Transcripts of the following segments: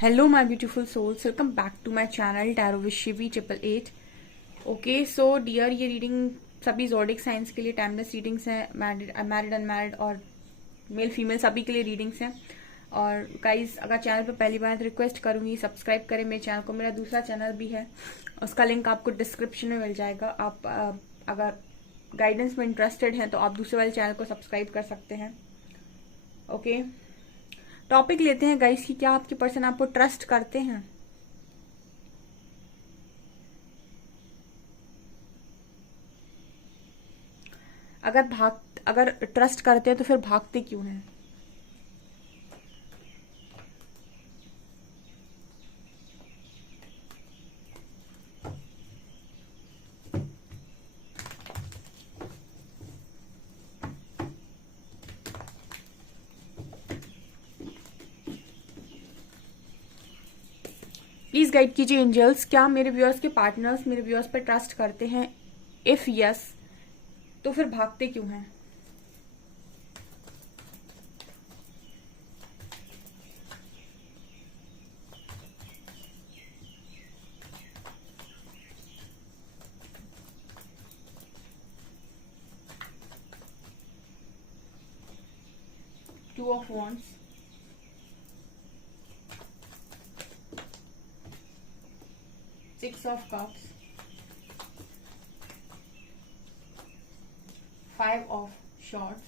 Hello, my beautiful souls. Welcome back to my channel Tarot with Shivi 888. Okay so dear, ये reading सभी zodiac signs के लिए timeless readings हैं. Married unmarried और male female सभी के लिए रीडिंग्स हैं. और गाइस, अगर चैनल पर पहली बार रिक्वेस्ट करूंगी सब्सक्राइब करें मेरे चैनल को. मेरा दूसरा चैनल भी है, उसका लिंक आपको डिस्क्रिप्शन में मिल जाएगा. आप अगर गाइडेंस में इंटरेस्टेड हैं तो आप दूसरे वाले चैनल को सब्सक्राइब कर सकते हैं. ओके, टॉपिक लेते हैं गाइस कि क्या आपके पर्सन आपको ट्रस्ट करते हैं. अगर ट्रस्ट करते हैं तो फिर भागते क्यों हैं. प्लीज गाइड कीजिए एंजल्स, क्या मेरे व्यूअर्स के पार्टनर्स मेरे व्यूअर्स पर ट्रस्ट करते हैं. इफ यस, तो फिर भागते क्यों हैं. Two of wands, six of cups, five of shorts,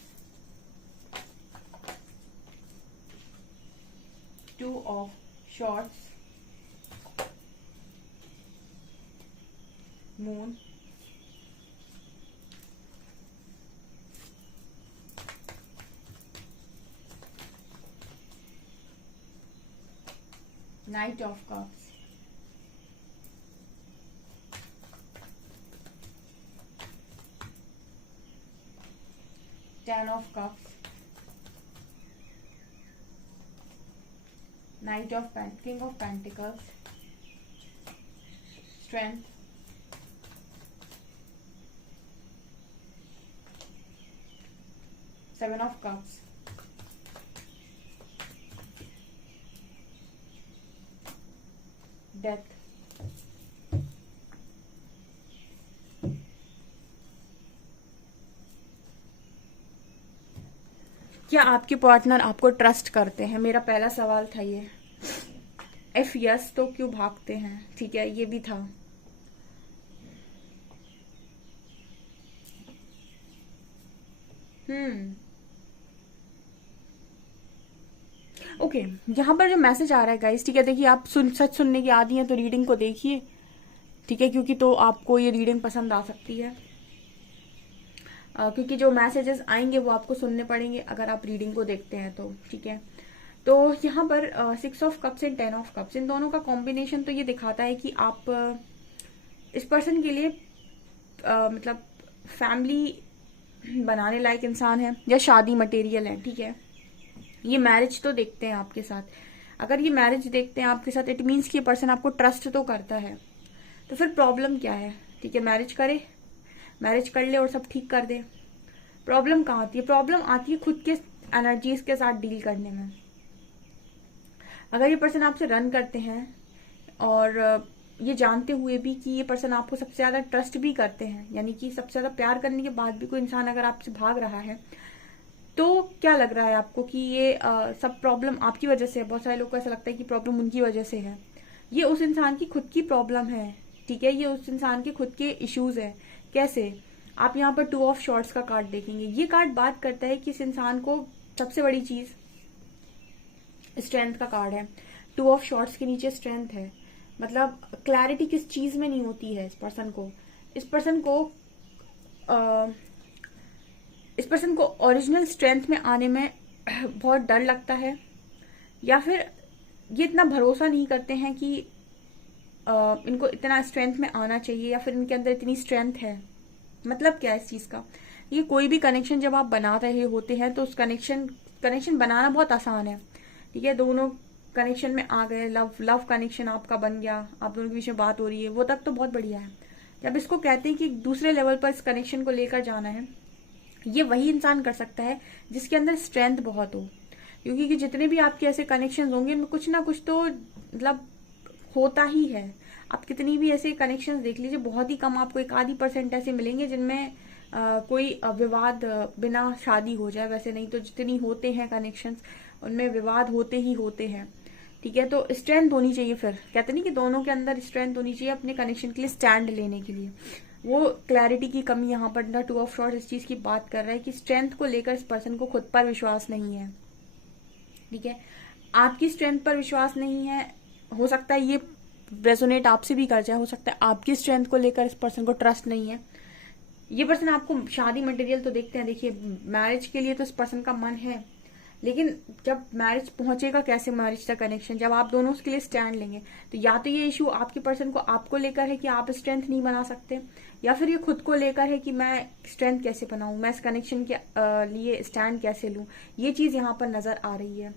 two of shorts, moon, night of cups, ten of cups, night of king of pentacles, strength, seven of cups, death. क्या आपके partner आपको trust करते हैं, मेरा पहला सवाल था ये. इफ यस, तो क्यों भागते हैं. ठीक है, ये भी था. ओके, यहाँ पर जो मैसेज आ रहा है गाइस, ठीक है, देखिए आप सच सुनने की आदी हैं तो रीडिंग को देखिए. ठीक है, क्योंकि तो आपको ये रीडिंग पसंद आ सकती है. क्योंकि जो मैसेजेस आएंगे वो आपको सुनने पड़ेंगे अगर आप रीडिंग को देखते हैं तो. ठीक है, तो यहाँ पर six of cups and ten of cups, इन दोनों का कॉम्बिनेशन तो ये दिखाता है कि आप इस पर्सन के लिए मतलब फैमिली बनाने लायक इंसान है या शादी मटेरियल है. ठीक है, ये मैरिज तो देखते हैं आपके साथ. अगर ये मैरिज देखते हैं आपके साथ, इट मीन्स कि ये पर्सन आपको ट्रस्ट तो करता है. तो फिर प्रॉब्लम क्या है. ठीक है, मैरिज कर ले और सब ठीक कर दे. प्रॉब्लम कहाँ आती है. प्रॉब्लम आती है खुद के एनर्जीज के साथ डील करने में. अगर ये पर्सन आपसे रन करते हैं और ये जानते हुए भी कि ये पर्सन आपको सबसे ज्यादा ट्रस्ट भी करते हैं, यानी कि सबसे ज्यादा प्यार करने के बाद भी कोई इंसान अगर आपसे भाग रहा है, तो क्या लग रहा है आपको कि ये सब प्रॉब्लम आपकी वजह से है. बहुत सारे लोगों को ऐसा लगता है कि प्रॉब्लम उनकी वजह से है. ये उस इंसान की खुद की प्रॉब्लम है. ठीक है, ये उस इंसान के खुद के इश्यूज है. कैसे, आप यहाँ पर टू ऑफ शॉर्ट्स का कार्ड देखेंगे. ये कार्ड बात करता है कि इस इंसान को सबसे बड़ी चीज स्ट्रेंथ का कार्ड है. टू ऑफ शॉर्ट्स के नीचे स्ट्रेंथ है. मतलब क्लैरिटी किस चीज में नहीं होती है. इस पर्सन को ओरिजिनल स्ट्रेंथ में आने में बहुत डर लगता है, या फिर ये इतना भरोसा नहीं करते हैं कि इनको इतना स्ट्रेंथ में आना चाहिए, या फिर इनके अंदर इतनी स्ट्रेंथ है. मतलब क्या है इस चीज का. ये कोई भी कनेक्शन जब आप बना रहे होते हैं तो उस कनेक्शन बनाना बहुत आसान है. ठीक है, दोनों कनेक्शन में आ गए, लव कनेक्शन आपका बन गया, आप दोनों के बीच में बात हो रही है, वो तक तो बहुत बढ़िया है. जब इसको कहते हैं कि दूसरे लेवल पर इस कनेक्शन को लेकर जाना है, ये वही इंसान कर सकता है जिसके अंदर स्ट्रेंथ बहुत हो. क्योंकि जितने भी आपके ऐसे कनेक्शन होंगे उनमें कुछ ना कुछ तो मतलब होता ही है। आप कितनी भी ऐसे कनेक्शंस देख लीजिए, बहुत ही कम आपको 1-आधी% ऐसे मिलेंगे जिनमें कोई विवाद बिना शादी हो जाए। वैसे नहीं तो जितनी होते हैं कनेक्शंस उनमें विवाद होते ही होते हैं। ठीक है, तो स्ट्रेंथ होनी चाहिए। फिर कहते नहीं कि दोनों के अंदर स्ट्रेंथ होनी चाहिए अपने कनेक्शन के लिए स्टैंड लेने के लिए। वो क्लैरिटी की कमी यहाँ पर द 2 ऑफ शॉर्ट्स इस चीज की बात कर रहा है कि स्ट्रेंथ को लेकर इस पर्सन को खुद पर विश्वास नहीं है। ठीक है, आपकी स्ट्रेंथ पर विश्वास नहीं है, हो सकता है ये रेजोनेट आपसे भी कर जाए। हो सकता है आपकी स्ट्रेंथ को लेकर इस पर्सन को ट्रस्ट नहीं है। ये पर्सन आपको शादी मटेरियल तो देखते हैं, देखिए मैरिज के लिए तो इस पर्सन का मन है, लेकिन जब मैरिज पहुंचेगा कैसे, मैरिज का कनेक्शन जब आप दोनों उसके लिए स्टैंड लेंगे, तो या तो ये इशू आपके पर्सन को आपको लेकर है कि आप स्ट्रेंथ नहीं बना सकते, या फिर ये खुद को लेकर है कि मैं स्ट्रेंथ कैसे बनाऊं, मैं इस कनेक्शन के लिए स्टैंड कैसे लूं। ये चीज यहाँ पर नजर आ रही है।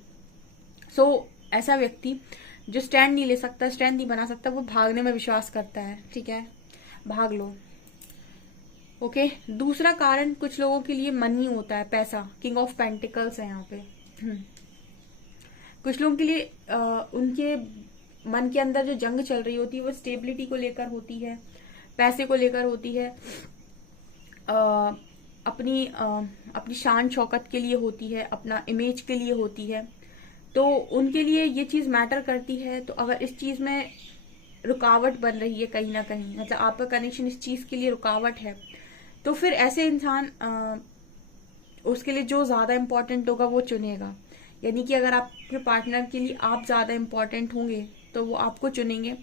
सो ऐसा व्यक्ति जो स्टैंड नहीं ले सकता, स्ट्रेंथ नहीं बना सकता, वो भागने में विश्वास करता है। ठीक है, भाग लो। ओके, दूसरा कारण कुछ लोगों के लिए मनी होता है, पैसा। किंग ऑफ पेंटिकल्स है यहाँ पे। कुछ लोगों के लिए उनके मन के अंदर जो जंग चल रही होती है वो स्टेबिलिटी को लेकर होती है, पैसे को लेकर होती है, अपनी शान शौकत के लिए होती है, अपना इमेज के लिए होती है। तो उनके लिए ये चीज मैटर करती है। तो अगर इस चीज में रुकावट बन रही है कहीं ना कहीं, मतलब आपका कनेक्शन इस चीज के लिए रुकावट है, तो फिर ऐसे इंसान उसके लिए जो ज्यादा इम्पोर्टेंट होगा वो चुनेगा। यानी कि अगर आपके पार्टनर के लिए आप ज्यादा इम्पोर्टेंट होंगे तो वो आपको चुनेंगे,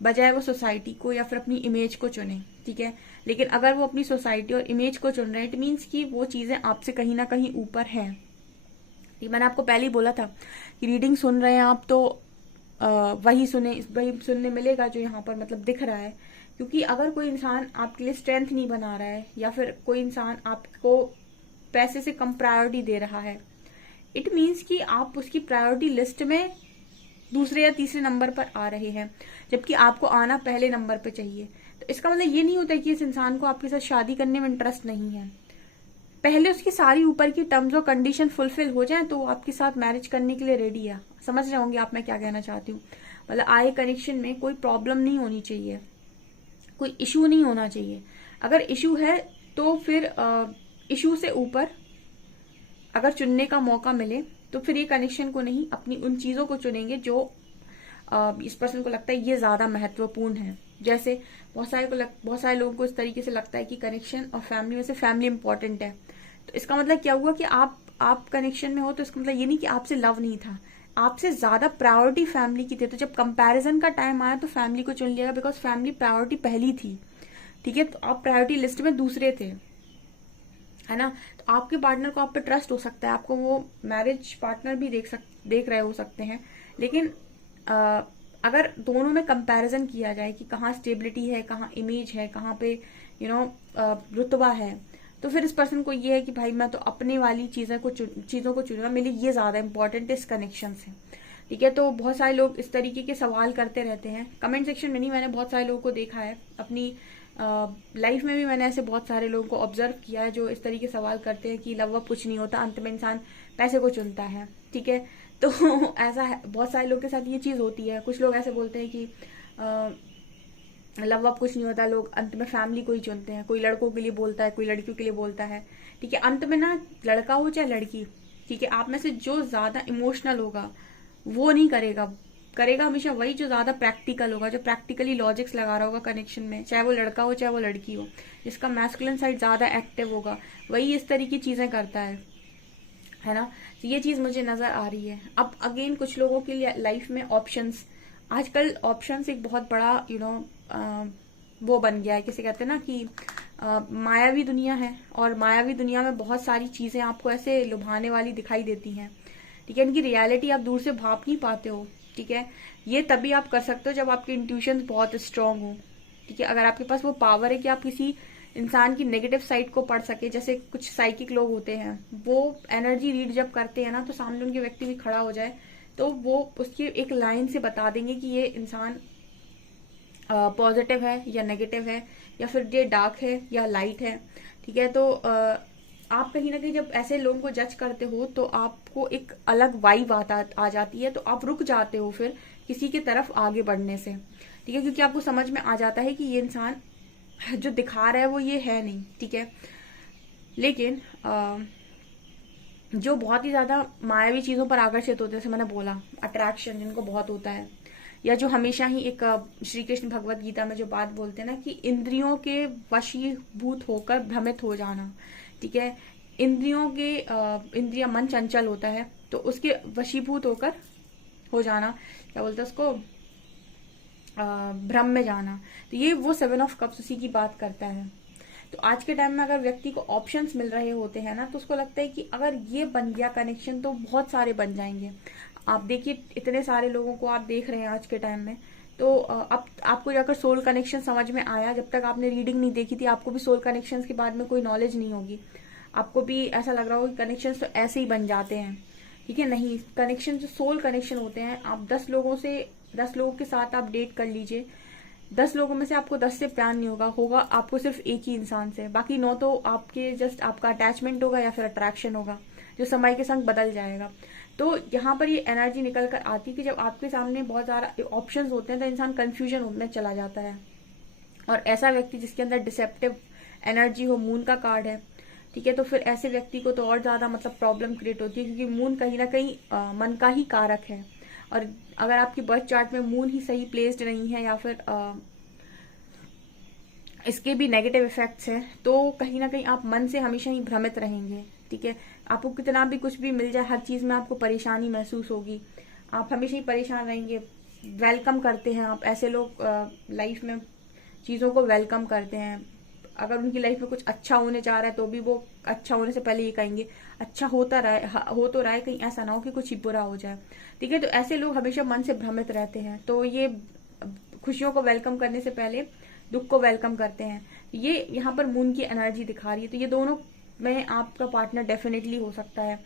बजाय वो सोसाइटी को या फिर अपनी इमेज को चुने। ठीक है, लेकिन अगर वो अपनी सोसाइटी और इमेज को चुन रहे हैं, इट मीन्स कि वो चीजें आपसे कहीं ना कहीं ऊपर हैं। मैंने आपको पहले ही बोला था कि रीडिंग सुन रहे हैं आप तो वही सुनने मिलेगा जो यहाँ पर मतलब दिख रहा है। क्योंकि अगर कोई इंसान आपके लिए स्ट्रेंथ नहीं बना रहा है, या फिर कोई इंसान आपको पैसे से कम प्रायोरिटी दे रहा है, इट मीन्स कि आप उसकी प्रायोरिटी लिस्ट में दूसरे या तीसरे नंबर पर आ रहे हैं, जबकि आपको आना पहले नंबर पे चाहिए। तो इसका मतलब ये नहीं होता कि इस इंसान को आपके साथ शादी करने में इंटरेस्ट नहीं है। पहले उसकी सारी ऊपर की टर्म्स और कंडीशन फुलफिल हो जाए तो वो आपके साथ मैरिज करने के लिए रेडी है। समझ रहे होंगे आप मैं क्या कहना चाहती हूँ। मतलब आए कनेक्शन में कोई प्रॉब्लम नहीं होनी चाहिए, कोई इशू नहीं होना चाहिए। अगर इशू है तो फिर इशू से ऊपर अगर चुनने का मौका मिले तो फिर ये कनेक्शन को नहीं, अपनी उन चीजों को चुनेंगे जो इस पर्सन को लगता है ये ज्यादा महत्वपूर्ण है। जैसे बहुत सारे लोगों को इस तरीके से लगता है कि कनेक्शन और फैमिली में से फैमिली इंपॉर्टेंट है। तो इसका मतलब क्या हुआ कि आप कनेक्शन में हो, तो इसका मतलब ये नहीं कि आपसे लव नहीं था, आपसे ज्यादा प्रायोरिटी फैमिली की थी। तो जब कंपैरिजन का टाइम आया तो फैमिली को चुन लिया, बिकॉज फैमिली प्रायोरिटी पहली थी। ठीक है, तो आप प्रायोरिटी लिस्ट में दूसरे थे, है ना। तो आपके पार्टनर को आप पे ट्रस्ट हो सकता है, आपको वो मैरिज पार्टनर भी देख रहे हो सकते हैं, लेकिन अगर दोनों में कंपैरिजन किया जाए कि कहाँ स्टेबिलिटी है, कहाँ इमेज है, कहाँ पे रुतबा है, तो फिर इस पर्सन को ये है कि भाई मैं तो अपने वाली चीजों को चुनूंगा, मेरे लिए ये ज्यादा इंपॉर्टेंट है इस कनेक्शन से। ठीक है, तो बहुत सारे लोग इस तरीके के सवाल करते रहते हैं कमेंट सेक्शन में। नहीं, मैंने बहुत सारे लोगों को देखा है अपनी लाइफ में भी, मैंने ऐसे बहुत सारे लोगों को ऑब्जर्व किया है जो इस तरीके सवाल करते हैं कि लव वह कुछ नहीं होता, अंत में इंसान पैसे को चुनता है। ठीक है, तो ऐसा है, बहुत सारे लोग के साथ ये चीज होती है। कुछ लोग ऐसे बोलते हैं कि लव अब कुछ नहीं होता, लोग अंत में फैमिली को ही चुनते हैं। कोई लड़कों के लिए बोलता है, कोई लड़कियों के लिए बोलता है। ठीक है, अंत में ना लड़का हो चाहे लड़की, ठीक है, आप में से जो ज्यादा इमोशनल होगा वो नहीं करेगा हमेशा वही जो ज्यादा प्रैक्टिकल होगा, जो प्रैक्टिकली लॉजिक्स लगा रहा होगा कनेक्शन में, चाहे वो लड़का हो चाहे वो लड़की हो, जिसका मैस्कुलिन साइड ज्यादा एक्टिव होगा वही इस तरह की चीजें करता है ना। तो ये चीज मुझे नजर आ रही है। अब अगेन कुछ लोगों के लिए लाइफ में ऑप्शंस, आजकल ऑप्शंस एक बहुत बड़ा वो बन गया है, किसे कहते हैं ना कि मायावी दुनिया है, और मायावी दुनिया में बहुत सारी चीजें आपको ऐसे लुभाने वाली दिखाई देती हैं। ठीक है, इनकी रियलिटी आप दूर से भाप नहीं पाते हो। ठीक है, ये तभी आप कर सकते हो जब आपके इंट्यूशन बहुत स्ट्रांग हो। ठीक है, अगर आपके पास वो पावर है कि आप किसी इंसान की नेगेटिव साइड को पढ़ सके, जैसे कुछ साइकिक लोग होते हैं, वो एनर्जी रीड जब करते हैं ना, तो सामने उनके व्यक्ति भी खड़ा हो जाए तो वो उसकी एक लाइन से बता देंगे कि ये इंसान पॉजिटिव है या नेगेटिव है, या फिर ये डार्क है या लाइट है। ठीक है, तो आप कहीं ना कहीं जब ऐसे लोगों को जज करते हो तो आपको एक अलग वाइब आ जाती है, तो आप रुक जाते हो फिर किसी की तरफ आगे बढ़ने से, ठीक है, क्योंकि आपको समझ में आ जाता है कि ये इंसान जो दिखा रहा है वो ये है नहीं, ठीक है। लेकिन जो बहुत ही ज्यादा मायावी चीजों पर आकर्षित होते हैं, जैसे मैंने बोला अट्रैक्शन जिनको बहुत होता है, या जो हमेशा ही एक श्री कृष्ण भगवत गीता में जो बात बोलते हैं ना कि इंद्रियों के वशीभूत होकर भ्रमित हो जाना, ठीक है, इंद्रिया मन चंचल होता है तो उसके वशीभूत होकर हो जाना, क्या बोलते हैं उसको, भ्रम में जाना। तो ये वो 7 ऑफ कप्स उसी की बात करता है। तो आज के टाइम में अगर व्यक्ति को ऑप्शंस मिल रहे होते हैं ना, तो उसको लगता है कि अगर ये बन गया कनेक्शन तो बहुत सारे बन जाएंगे। आप देखिए इतने सारे लोगों को आप देख रहे हैं आज के टाइम में, तो अब आपको जाकर सोल कनेक्शन समझ में आया। जब तक आपने रीडिंग नहीं देखी थी आपको भी सोल कनेक्शन के बारे में कोई नॉलेज नहीं होगी, आपको भी ऐसा लग रहा होगा कि कनेक्शन तो ऐसे ही बन जाते हैं, ठीक है। नहीं, कनेक्शन जो सोल कनेक्शन होते हैं, आप 10 लोगों के साथ आप डेट कर लीजिए, 10 लोगों में से आपको 10 से प्यार नहीं होगा आपको सिर्फ एक ही इंसान से, बाकी 9 तो आपके जस्ट आपका अटैचमेंट होगा या फिर अट्रैक्शन होगा जो समय के संग बदल जाएगा। तो यहाँ पर ये एनर्जी निकल कर आती है कि जब आपके सामने बहुत सारा ऑप्शंस होते हैं तो इंसान कंफ्यूजन में चला जाता है। और ऐसा व्यक्ति जिसके अंदर डिसेप्टिव एनर्जी हो, मून का कार्ड है, ठीक है, तो फिर ऐसे व्यक्ति को तो और ज्यादा मतलब प्रॉब्लम क्रिएट होती है, क्योंकि मून कहीं ना कहीं मन का ही कारक है। और अगर आपकी बर्थ चार्ट में मून ही सही प्लेस्ड नहीं है या फिर इसके भी नेगेटिव इफेक्ट्स हैं, तो कहीं ना कहीं आप मन से हमेशा ही भ्रमित रहेंगे, ठीक है। आपको कितना भी कुछ भी मिल जाए, हर चीज में आपको परेशानी महसूस होगी, आप हमेशा ही परेशान रहेंगे। वेलकम करते हैं आप, ऐसे लोग लाइफ में चीजों को वेलकम करते हैं। अगर उनकी लाइफ में कुछ अच्छा होने जा रहा है तो भी वो अच्छा होने से पहले ये कहेंगे अच्छा हो तो रहा है, कहीं ऐसा ना हो कि कुछ ही बुरा हो जाए, ठीक है। तो ऐसे लोग हमेशा मन से भ्रमित रहते हैं, तो ये खुशियों को वेलकम करने से पहले दुख को वेलकम करते हैं। ये यहाँ पर मून की एनर्जी दिखा रही है, तो ये दोनों में आपका पार्टनर डेफिनेटली हो सकता है,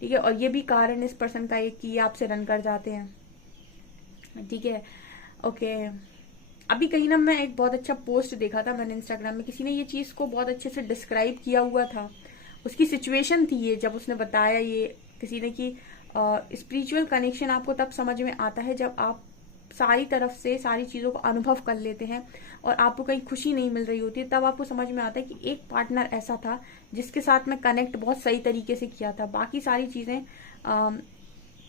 ठीक है। और ये भी कारण इस पर्सन का एक कि ये आपसे रन कर जाते हैं, ठीक है, ओके। अभी कहीं ना मैं एक बहुत अच्छा पोस्ट देखा था मैंने इंस्टाग्राम में, किसी ने ये चीज को बहुत अच्छे से डिस्क्राइब किया हुआ था। उसकी सिचुएशन थी ये, जब उसने बताया ये किसी ने कि स्पिरिचुअल कनेक्शन आपको तब समझ में आता है जब आप सारी तरफ से सारी चीजों को अनुभव कर लेते हैं और आपको कहीं खुशी नहीं मिल रही होती है, तब आपको समझ में आता है कि एक पार्टनर ऐसा था जिसके साथ मैं कनेक्ट बहुत सही तरीके से किया था। बाकी सारी चीजें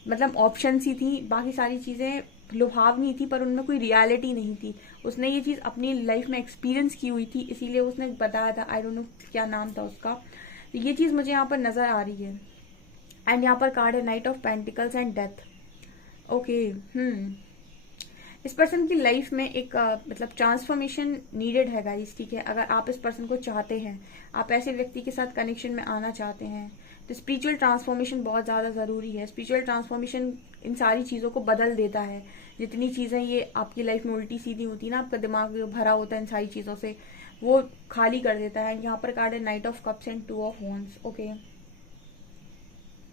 मतलब ऑप्शन ही थी, बाकी सारी चीजें लुभावनी थी पर उनमें कोई रियलिटी नहीं थी। उसने ये चीज अपनी लाइफ में एक्सपीरियंस की हुई थी, इसीलिए उसने बताया था, आई डोंट नो क्या नाम था उसका। तो ये चीज मुझे यहाँ पर नजर आ रही है। एंड यहाँ पर कार्ड है night of pentacles and death, okay. इस पर्सन की लाइफ में एक मतलब ट्रांसफॉर्मेशन नीडेड है गाइस, ठीक है। अगर आप इस पर्सन को चाहते हैं, आप ऐसे व्यक्ति के साथ कनेक्शन में आना चाहते हैं, तो स्पिरिचुअल ट्रांसफॉर्मेशन बहुत ज्यादा जरूरी है। स्पिरिचुअल ट्रांसफॉर्मेशन इन सारी चीजों को बदल देता है। जितनी चीजें ये आपकी लाइफ में उल्टी सीधी होती है ना, आपका दिमाग भरा होता है इन सारी चीजों से, वो खाली कर देता है। यहाँ पर कार्ड है night of cups and 2 of wands, okay.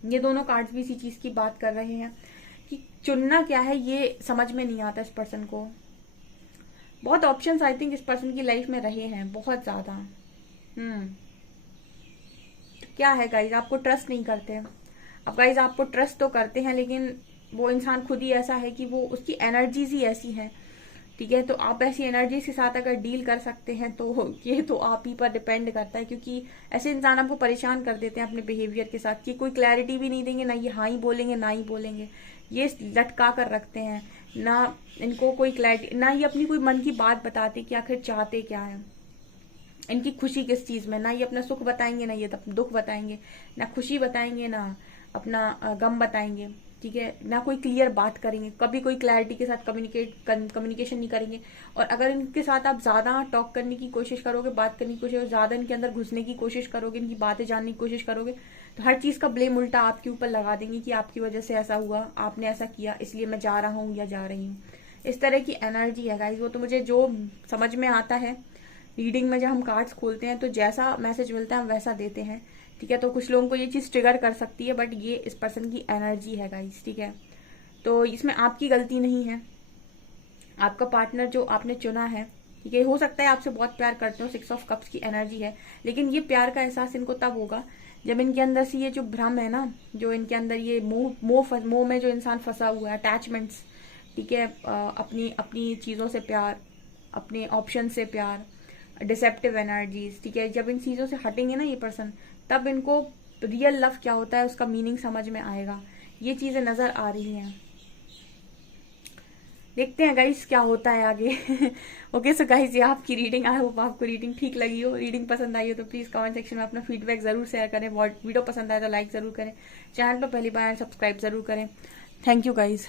ये दोनों कार्ड्स भी इसी चीज की बात कर रहे हैं कि चुनना क्या है ये समझ में नहीं आता इस पर्सन को। बहुत ऑप्शंस आई थिंक इस पर्सन की लाइफ में रहे हैं, बहुत ज्यादा। क्या है गाइज, आपको ट्रस्ट नहीं करते। अब गाइज आपको ट्रस्ट तो करते हैं, लेकिन वो इंसान खुद ही ऐसा है कि वो उसकी एनर्जीज ही ऐसी हैं, ठीक है। तो आप ऐसी एनर्जीज के साथ अगर डील कर सकते हैं तो ये तो आप ही पर डिपेंड करता है, क्योंकि ऐसे इंसान आपको परेशान कर देते हैं अपने बिहेवियर के साथ कि कोई क्लैरिटी भी नहीं देंगे, ना ये हाँ ही बोलेंगे ना ही बोलेंगे, ये लटका कर रखते हैं ना, इनको कोई क्लैरिटी ना, ये अपनी कोई मन की बात बताते कि आखिर चाहते क्या है, इनकी खुशी किस चीज में, ना ये अपना सुख बताएंगे ना ये दुख बताएंगे, ना खुशी बताएंगे ना अपना गम बताएंगे, ठीक है, ना कोई क्लियर बात करेंगे, कभी कोई क्लैरिटी के साथ कम्युनिकेशन नहीं करेंगे। और अगर इनके साथ आप ज्यादा टॉक करने की कोशिश करोगे, बात करने की कोशिश, ज्यादा इनके अंदर घुसने की कोशिश करोगे, इनकी बातें जानने की कोशिश करोगे, तो हर चीज का ब्लेम उल्टा आपके ऊपर लगा देंगे कि आपकी वजह से ऐसा हुआ, आपने ऐसा किया इसलिए मैं जा रहा हूँ या जा रही हूँ। इस तरह की एनर्जी है गाइस। वो तो मुझे जो समझ में आता है रीडिंग में, जब हम कार्ड्स खोलते हैं तो जैसा मैसेज मिलता है हम वैसा देते हैं, ठीक है। तो कुछ लोगों को ये चीज ट्रिगर कर सकती है, बट ये इस पर्सन की एनर्जी है गाइस, ठीक है। तो इसमें आपकी गलती नहीं है, आपका पार्टनर जो आपने चुना है, ठीक है, हो सकता है आपसे बहुत प्यार करते हो, 6 ऑफ कप्स की एनर्जी है, लेकिन ये प्यार का एहसास इनको तब होगा जब इनके अंदर से ये जो भ्रम है ना, जो इनके अंदर ये मोह में जो इंसान फंसा हुआ है, अटैचमेंट्स, ठीक है, अपनी अपनी चीज़ों से प्यार, अपने ऑप्शन से प्यार, डिसेप्टिव एनर्जीज, ठीक है, जब इन चीज़ों से हटेंगे ना ये पर्सन, तब इनको रियल लव क्या होता है उसका मीनिंग समझ में आएगा। ये चीज़ें नज़र आ रही हैं। देखते हैं गाइस क्या होता है आगे। ओके सो गाइस, ये आपकी रीडिंग, आई होप आपको रीडिंग ठीक लगी हो, रीडिंग पसंद आई हो तो प्लीज कमेंट सेक्शन में अपना फीडबैक जरूर शेयर करें। वीडियो पसंद आए तो लाइक जरूर करें, चैनल पर पहली बार सब्सक्राइब जरूर करें। Thank you guys.